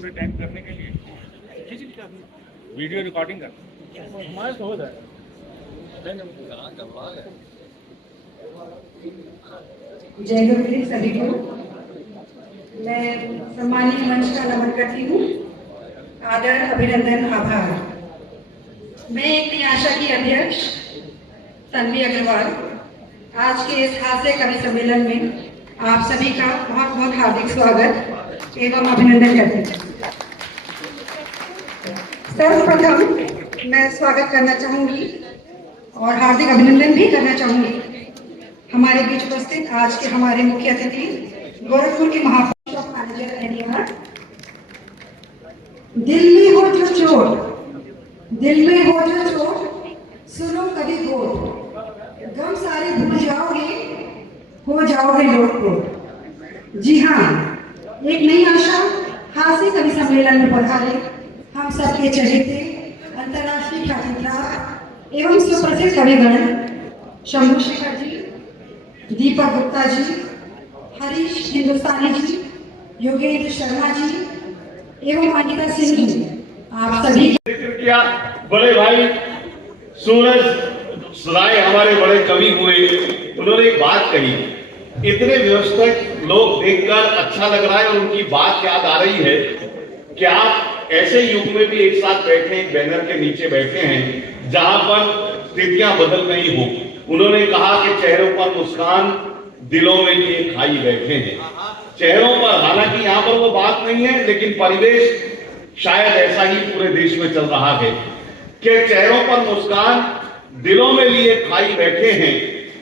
पूरे टाइम करने के लिए वीडियो रिकॉर्डिंग कर हमारे तो हो जाएगा। जय गुरुदेव सभी को। मैं सम्मानित मंच का नमन करती हूँ। आदर, अभिनंदन, आभार। मैं एक निराशा की अध्यक्ष तन्वी अग्रवाल आज के इस हास्य कवि सम्मेलन में आप सभी का बहुत बहुत हार्दिक स्वागत एवं अभिनंदन करती हूँ। सर्वप्रथम मैं स्वागत करना चाहूंगी और हार्दिक अभिनंदन भी करना चाहूंगी हमारे बीच उपस्थित आज के हमारे मुख्य अतिथि गोरखपुर के महापौर मैनेजर एनईआर। दिल में हो जो चोट, दिल में हो जो चोट, सुनो कभी बोल, गम सारे भूल जाओगे, हो जाओगे लोटपोट। जी हाँ, एक नई आशा हास्य कवि सम्मेलन में पधारे हम सबके चहेते अंतर्राष्ट्रीय ख्याति प्राप्त एवं सुप्रसिद्ध कविगण शंभू शेखर जी, दीपक गुप्ता जी, हरीश हिंदुस्तानी जी, योगेंद्र शर्मा जी एवं अनिता सिंह जी, आप सभी किया। बड़े भाई सूरज राय हमारे बड़े कवि हुए, उन्होंने एक बात कही, इतने व्यवस्थित लोग देखकर अच्छा लग रहा है और उनकी बात याद आ रही है कि आप ऐसे युग में भी एक साथ बैठे, एक बैनर के नीचे बैठे हैं जहां पर स्थितियां बदल रही हो। उन्होंने कहा कि चेहरों पर मुस्कान, दिलों में लिए खाई बैठे हैं। चेहरों पर, हालांकि यहाँ पर वो बात नहीं है, लेकिन परिवेश शायद ऐसा ही पूरे देश में चल रहा है कि चेहरों पर मुस्कान, दिलों में लिए खाई बैठे हैं,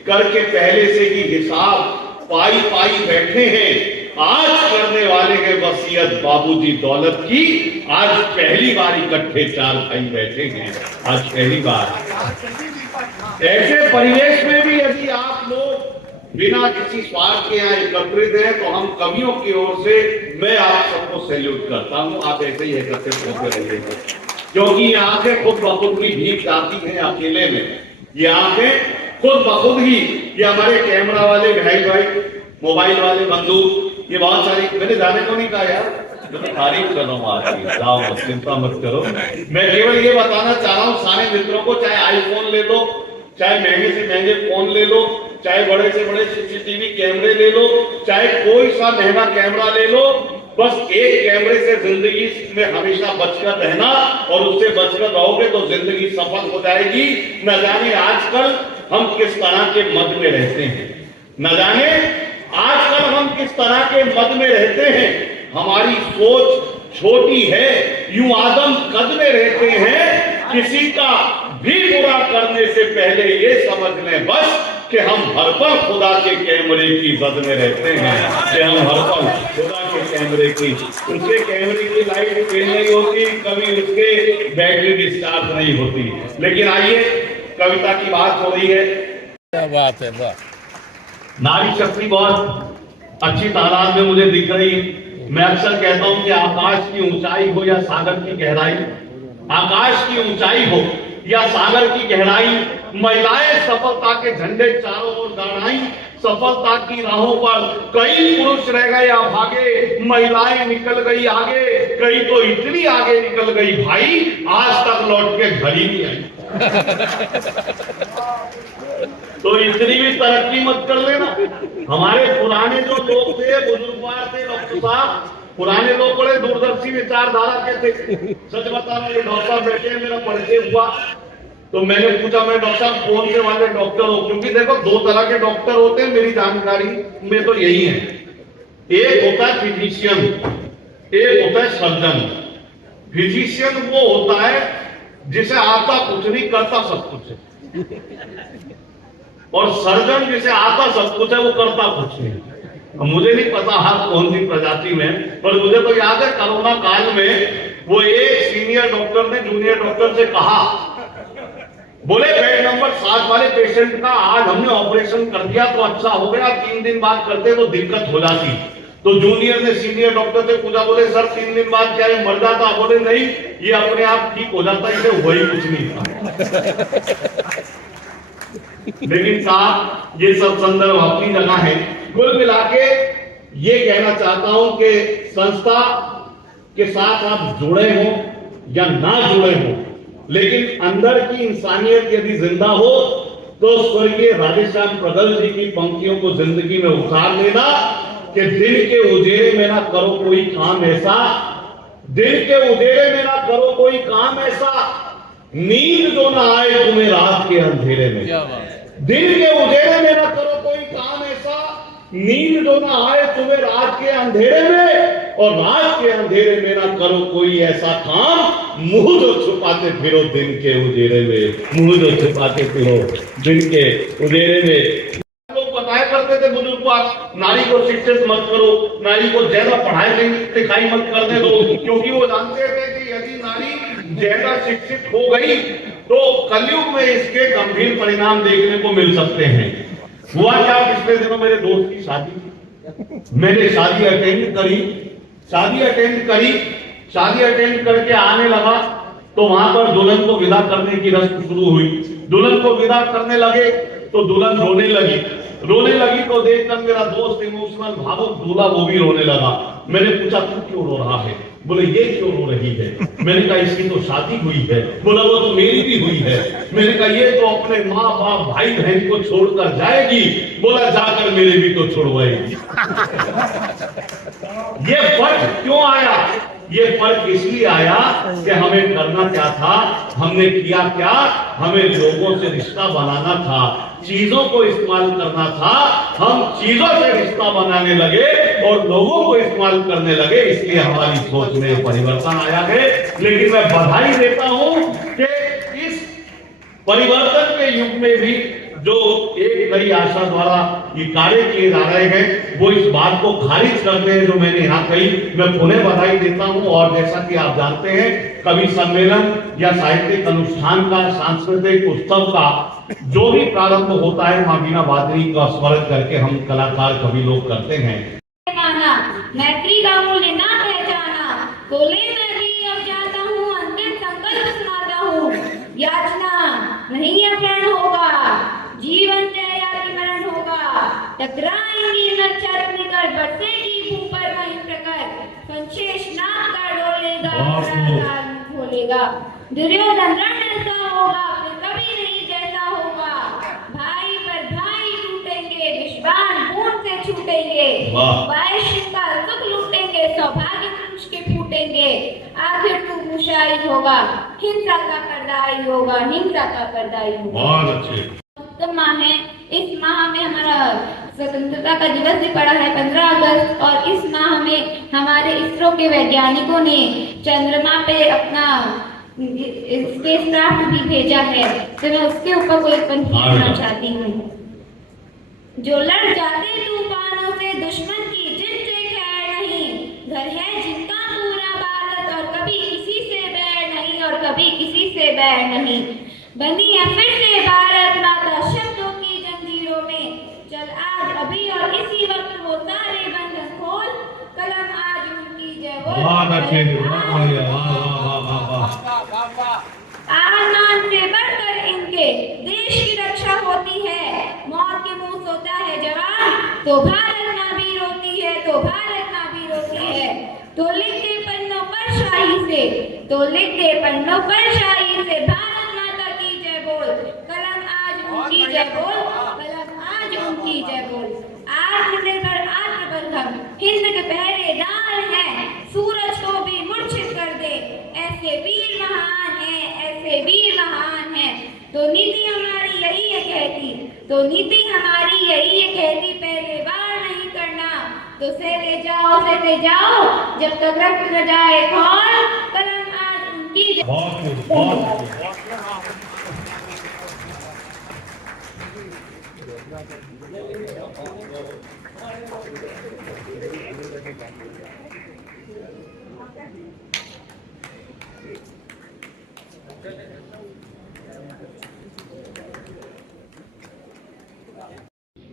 करके पहले से ही हिसाब पाई पाई बैठे हैं। आज करने वाले के वसीयत बाबूजी दौलत की, आज पहली बार इकट्ठे चार भाई बैठे हैं, आज पहली बार। ऐसे परिवेश में भी यदि आप लोग बिना किसी स्वार्थ के यहाँ एकत्रित हैं तो हम कवियों की ओर से मैं आप सबको सैल्यूट करता हूँ। आप ऐसे ही एकत्रित होते रहिएगा, क्योंकि ये आंखें खुद ब खुद ही भीग जाती हैं अकेले में। ये आंखें खुद ब खुद ही, ये हमारे कैमरा वाले भाई, मोबाइल वाले बंधु, ये बहुत सारी, मैंने जाने को नहीं कहा यार, तो तारीफ कर रहा हूँ आपकी, जाओ चिंता मत करो। मैं केवल ये बताना चाह रहा हूँ सारे मित्रों को, चाहे आईफोन ले लो, चाहे महंगे से महंगे फोन ले लो, चाहे बड़े से बड़े सीसीटीवी कैमरे ले लो, चाहे कोई सा महंगा कैमरा ले लो, बस एक कैमरे से जिंदगी में हमेशा बचकर रहना, और उससे बचकर रहोगे तो जिंदगी सफल हो जाएगी। न जाने आजकल हम किस तरह के मद में रहते हैं, न जाने आजकल हम किस तरह के मद में रहते हैं। हमारी सोच छोटी है, यूं आदम कद में रहते हैं, किसी का भी बुरा करने से पहले ये समझ लें बस कि हम हर पल खुदा के कैमरे की जद में रहते हैं, कि हम हर पल खुदा के कैमरे की, उसके कैमरे की लाइट फेल नहीं होती, कभी उसके बैटरी डिस्चार्ज नहीं होती। लेकिन आइए, कविता की बात हो रही है। क्या बात है, वाह। नारी शक्ति बहुत अच्छी तादाद में मुझे दिख रही है। मैं अक्सर कहता हूं कि आकाश की ऊंचाई हो या सागर की गहराई, आकाश की ऊंचाई हो या सागर की गहराई, महिलाएं सफलता के झंडे चारों ओर गड़ाई। सफलता की राहों पर कई पुरुष रह गए अभागे, महिलाएं निकल गई आगे, कई तो इतनी आगे निकल गई भाई, आज तक लौट के घर ही नहीं आई। तो इतनी भी तरक्की मत कर लेना। हमारे पुराने जो लोग थे, बुजुर्गवार थे, डॉक्टर साहब, पुराने लोग बड़े दूरदर्शी विचारधारा के थे। सच बता रहे, डॉक्टर साहब बैठे हैं, मेरा परिचय हुआ तो मैंने पूछा, मैं डॉक्टर साहब कौन से वाले डॉक्टर हो? क्योंकि देखो दो तरह के डॉक्टर होते हैं मेरी जानकारी में तो यही है, एक होता है फिजिशियन, एक होता है सर्जन। फिजिशियन वो होता है जिसे आता कुछ नहीं, करता सब कुछ है, और सर्जन जिसे आता सब कुछ है, वो करता कुछ नहीं। मुझे नहीं पता हाथ कौन सी प्रजाति में, पर मुझे तो याद है कोरोना काल में वो एक सीनियर डॉक्टर ने जूनियर डॉक्टर से कहा, बोले बेड नंबर 7 वाले पेशेंट का आज हमने ऑपरेशन कर दिया तो अच्छा हो गया, 3 दिन बाद करते तो दिक्कत हो जाती। तो जूनियर ने सीनियर डॉक्टर से पूछा, बोले सर 3 दिन बाद क्या ये मर जाता? बोले नहीं, ये अपने आप ठीक हो जाता, इसे वही कुछ नहीं था। लेकिन साहब ये सब संदर्भ अपनी जगह है। कुल मिला के ये कहना चाहता हूं कि संस्था के साथ आप जुड़े हो या ना जुड़े हो, लेकिन अंदर की इंसानियत यदि जिंदा हो तो स्वर्गीय राधेश्याम प्रगल जी की पंक्तियों को जिंदगी में उतार लेना कि दिन के उजेरे में ना करो कोई काम ऐसा, दिन के उजेरे में ना करो कोई काम ऐसा, नींद जो ना आए तुम्हें रात के अंधेरे में। दिन के उजेरे में ना करो कोई काम ऐसा, नींद जो ना आए तुम्हें रात के अंधेरे में, और रात के अंधेरे में ना करो कोई ऐसा काम, मुंह जो छुपाते फिरो दिन के उजेरे में, मुंह जो छुपाते फिरो दिन के उजेरे में। लोग बताया करते थे बुजुर्ग को, आप नारी को शिक्षित मत करो, नारी को ज्यादा पढ़ाई लिखाई मत करने दो, क्योंकि वो जानते थे कि यदि नारी ज्यादा शिक्षित हो गई तो कलयुग में इसके गंभीर परिणाम देखने को मिल सकते हैं। हुआ क्या, पिछले दिनों मेरे दोस्त की शादी थी, मैंने शादी अटेंड करके आने लगा तो वहां पर दुल्हन को विदा करने की रस्म शुरू हुई। दुल्हन को विदा करने लगे तो दुल्हन रोने लगी तो देखकर मेरा दोस्त इमोशनल भावुक दूल्हा वो भी रोने लगा। मैंने पूछा तू क्यों रो रहा है? बोले ये क्यों रो रही है? मैंने कहा इसकी तो शादी हुई है। बोला वो तो मेरी भी हुई है। मैंने कहा ये तो अपने माँ बाप भाई बहन को छोड़कर जाएगी। बोला जाकर मेरे भी तो छुड़वाएगी। ये फर्क क्यों आया? ये फर्क इसलिए आया कि हमें करना क्या था, हमने किया क्या, हमें लोगों से रिश्ता बनाना था, चीजों को इस्तेमाल करना था। हम चीजों से रिश्ता बनाने लगे और लोगों को इस्तेमाल करने लगे, इसलिए हमारी सोच में परिवर्तन आया है। लेकिन मैं बधाई देता हूं कि इस परिवर्तन के युग में भी जो एक नई आशा द्वारा ये कार्य किए जा रहे हैं वो इस बात को खारिज करते हैं जो मैंने यहाँ कही। मैं पुनः बधाई देता हूँ। और जैसा कि आप जानते हैं, कवि सम्मेलन या साहित्यिक अनुष्ठान का, सांस्कृतिक उत्सव का जो भी प्रारंभ होता है, माँ बीना वादनी का स्मरण करके हम कलाकार कवि लोग करते हैं। मैत्री का मूल्य ना पहचाना, बोले मैं भी अब जाता हूँ, अंतिम संकल्प सुनाता हूँ, याचना नहीं अपहरण होगा, जीवन जया की मरण होगा, टकराएंगी नक्षत्र निकट, बरसेगी भू पर वहीं प्रकट, संशेष नाग का डोलेगा, खोलेगा, दुर्योधन रण ऐसा होगा, फिर कभी नहीं जैसा होगा, भाई पर भाई टूटेंगे, विश्वान खून से छूटेंगे, वैश्य का सुख लूटेंगे, सौभाग्य पुरुष के फूटेंगे, आखिर तू मुशाही होगा, हिंसा का पर्दाई होगा, हिंसा का पर्दाई होगा। बहुत अच्छे। उत्तम माह है। इस माह में हमारा स्वतंत्रता का दिवस भी पड़ा है 15 अगस्त, और इस माह में हमारे इसरो के वैज्ञानिकों ने चंद्रमा पे अपना स्पेसक्राफ्ट भी भेजा है। तो मैं उसके ऊपर कोई पंक्ति कहना चाहती हूँ। जो लड़ जाते तूफानों से, दुश्मन की जिनसे खैर नहीं, घर है जिनका पूरा भारत, और कभी किसी से बैर नहीं, और कभी किसी से बैर नहीं, बनी है फिर से भारत माता शब्दों की जंजीरों में, चल आज अभी और इसी वक्त वो सारे बंधन खोल, कलम आज उनकी जय बोल। आसमान से बढ़कर इनके देश की रक्षा होती है, मौत के मुंह सोता है जवान, तो भारत माँ भी रोती है, तो भारत माँ भी रोती है, तो लिख दे पन्नों पर शाही से, तो लिख दे पन्नों पर शाही से, भारत माता की जय बोल, कलम आज उनकी जय बोल, कलम आज उनकी जय बोल। आत्मनिर्भर आत्मबंधन हिंद के पहरेदार हैं, सूरज को भी मूर्छित कर दे, ऐसे वीर महान हैं, ऐसे वीर महान हैं। तो नीति हमारी यही है कहती, तो नीति हमारी यही है कहती, पहले वार नहीं करना, तो सहते जाओ जब तक रक्त न जाए खौल, कलम आज उनकी जय।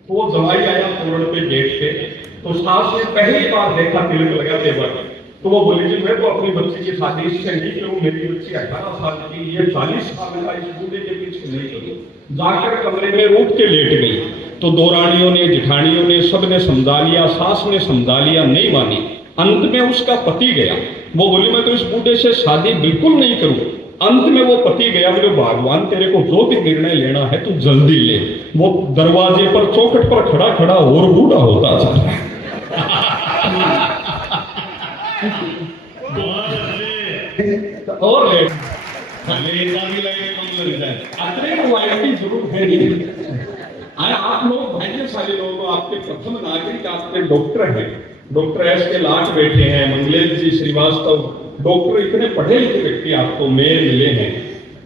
वो दवाई आया तोरण पे गेट पे, तो सास ने पहली बार देखा तिलक लगा तेवर, तो वो बोली जी मैं तो अपनी बच्ची की शादी इससे नहीं करूँ, मेरी बच्ची 18 साल की, ये 40 साल का, इस बूढ़े के पीछे नहीं करूँ। जाकर कमरे में उठ के लेट गई, तो दो रानियों ने, जिठानियों ने, सबने समझा लिया, सास ने समझा लिया, नहीं मानी। अंत में उसका पति गया, वो बोली मैं तो इस बूढ़े से शादी बिल्कुल नहीं करूं। अंत में वो पति गया, बोले भगवान तेरे को जो भी निर्णय लेना है तू जल्दी ले। वो दरवाजे पर चौखट पर खड़ा खड़ा और बूढ़ा होता चल रहा है। और ले रॉयल्टी जरूर है नहीं। आप लोग भाग्यशाली लोग हो, आपके प्रथम नागरिक आपके डॉक्टर हैं, डॉक्टर एस के लाट बैठे हैं, मंगलेश जी श्रीवास्तव, डॉक्टर इतने पढ़े लिखे व्यक्ति आपको मेल मिले हैं,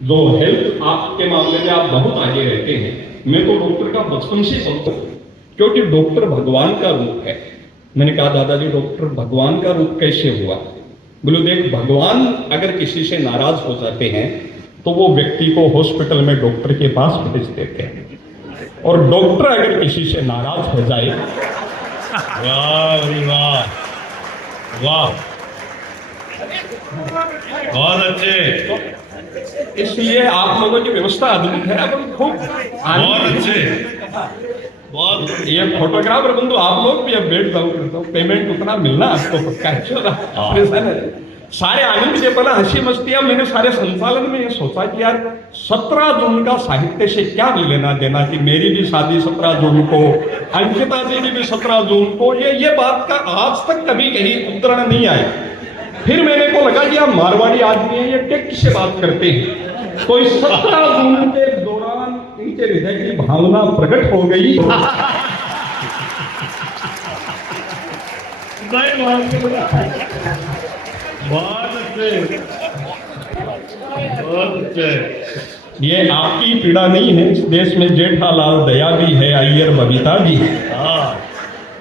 जो हेल्थ आपके मामले में आप बहुत आगे रहते हैं। मैं तो डॉक्टर का बचपन से समझता हूँ, क्योंकि डॉक्टर भगवान का रूप है। मैंने कहा दादाजी डॉक्टर भगवान का रूप कैसे हुआ? बोले देख, भगवान अगर किसी से नाराज हो जाते हैं तो वो व्यक्ति को हॉस्पिटल में डॉक्टर के पास भेज देते हैं, और डॉक्टर अगर किसी से नाराज हो जाए, वाह वाह वाह, बहुत अच्छे। इसलिए आप लोगों की व्यवस्था अद्भुत है। अपन खूब बहुत अच्छे, बहुत ये फोटोग्राफर बंधु आप लोग भी अब बैठ जाओ, करता हूँ पेमेंट उतना मिलना आपको पक्का है। सारे आनंद के पला हंसी मस्ती। अब मैंने सारे संचालन में ये सोचा कि यार 17 जून का साहित्य से क्या लेना देना, कि मेरी भी शादी 17 जून को, अंकिता जी की भी 17 जून को, ये बात का आज तक कभी कहीं उद्धरण नहीं आई। फिर मेरे को लगा कि आप मारवाड़ी आदमी हैं, ये टेक्ट से बात करते हैं, तो इस 17 जून के दौरान इनके हृदय की भावना प्रकट हो गई। बहुत अच्छे, बहुत अच्छे। ये आपकी पीड़ा नहीं है, इस देश में जेठालाल दया भी है, अय्यर बबीता भी है,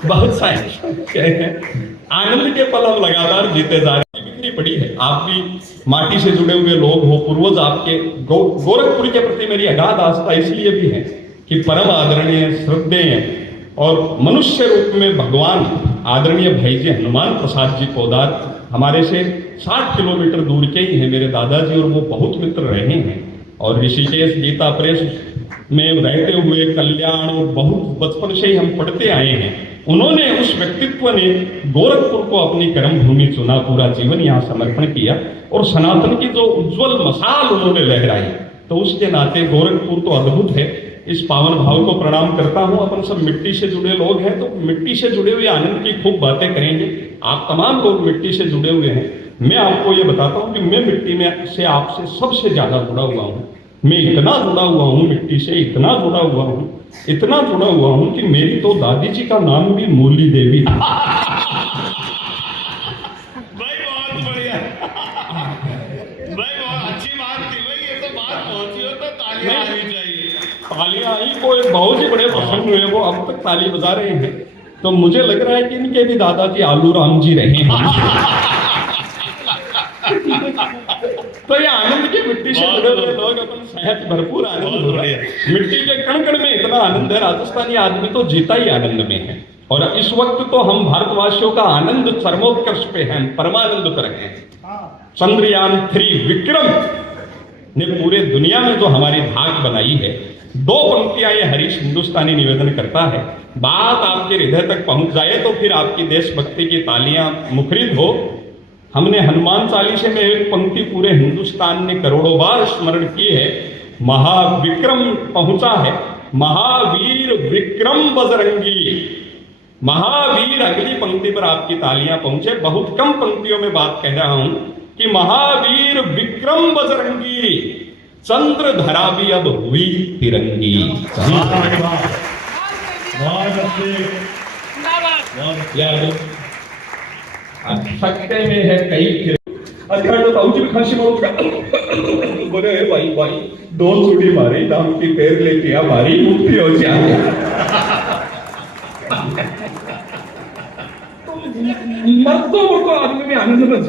बहुत सारे हैं। आनंद के पल हम लगातार जीते जा रहे हैं। बिखरी पड़ी है, आप भी माटी से जुड़े हुए लोग हो, पूर्वज आपके गोरखपुर के प्रति मेरी अगाध आस्था इसलिए भी है कि परम आदरणीय श्रद्धेय और मनुष्य रूप में भगवान आदरणीय भाई जी हनुमान प्रसाद जी पोदार हमारे से 60 किलोमीटर दूर के ही हैं मेरे दादाजी, और वो बहुत मित्र रहे हैं। और ऋषिकेश गीता प्रेस में रहते हुए कल्याण, और बहुत बचपन से ही हम पढ़ते आए हैं। उन्होंने, उस व्यक्तित्व ने गोरखपुर को अपनी कर्म भूमि चुना, पूरा जीवन यहाँ समर्पण किया, और सनातन की जो उज्जवल मशाल उन्होंने लहराई, तो उसके नाते गोरखपुर तो अद्भुत है। इस पावन भाव को प्रणाम करता हूँ। अपन सब मिट्टी से जुड़े लोग हैं, तो मिट्टी से जुड़े हुए आनंद की खूब बातें करेंगे। आप तमाम लोग मिट्टी से जुड़े हुए हैं। मैं आपको ये बताता हूँ कि मैं मिट्टी में से आपसे सबसे ज्यादा जुड़ा हुआ हूँ। मैं इतना जुड़ा हुआ हूँ मिट्टी से, इतना जुड़ा हुआ हूँ, इतना जुड़ा हुआ हूँ कि मेरी तो दादी जी का नाम भी मूली देवी है। भाई बहुत बढ़िया भाई, बहुत अच्छी बात थी भाई। ये तो बात पहुंची हो तो तालियां आनी चाहिए। तालियां आई को एक बहुत ही बड़े प्रसन्न हुए, वो अब तक ताली बजा रहे हैं। तो मुझे लग रहा है कि इनके भी दादाजी आलू राम जी रहे हैं। तो ये आनंद की मिट्टी से जुड़े हुए लोग अपन सहज भरपूर आनंद हो रहे हैं। मिट्टी के कण कण में इतना आनंद है, राजस्थानी आदमी तो जीता ही आनंद में है। और इस वक्त तो हम भारतवासियों का आनंद चरमोत्कर्ष पे है, परमानंद पर है। चंद्रयान 3 विक्रम ने पूरे दुनिया में जो हमारी धाक बनाई है, 2 पंक्तियां ये हरीश हिंदुस्तानी निवेदन करता है। बात आपके हृदय तक पहुंच जाए तो फिर आपकी देशभक्ति की तालियां मुखरित हो। हमने हनुमान चालीसे में एक पंक्ति पूरे हिंदुस्तान ने करोड़ों बार स्मरण की है, महाविक्रम पहुंचा है, महावीर विक्रम बजरंगी। महावीर अगली पंक्ति पर आपकी तालियां पहुंचे। बहुत कम पंक्तियों में बात कह रहा हूं कि महावीर विक्रम बजरंगी, चंद्र धरा भी अब हुई तिरंगी। सकते में है कई खांसी बोले भाई भाई 2 चूड़ी मारी, दाम की पैर लेके हमारी मुक्ति हो जाए। मर्दों को आदमी में आनंद मच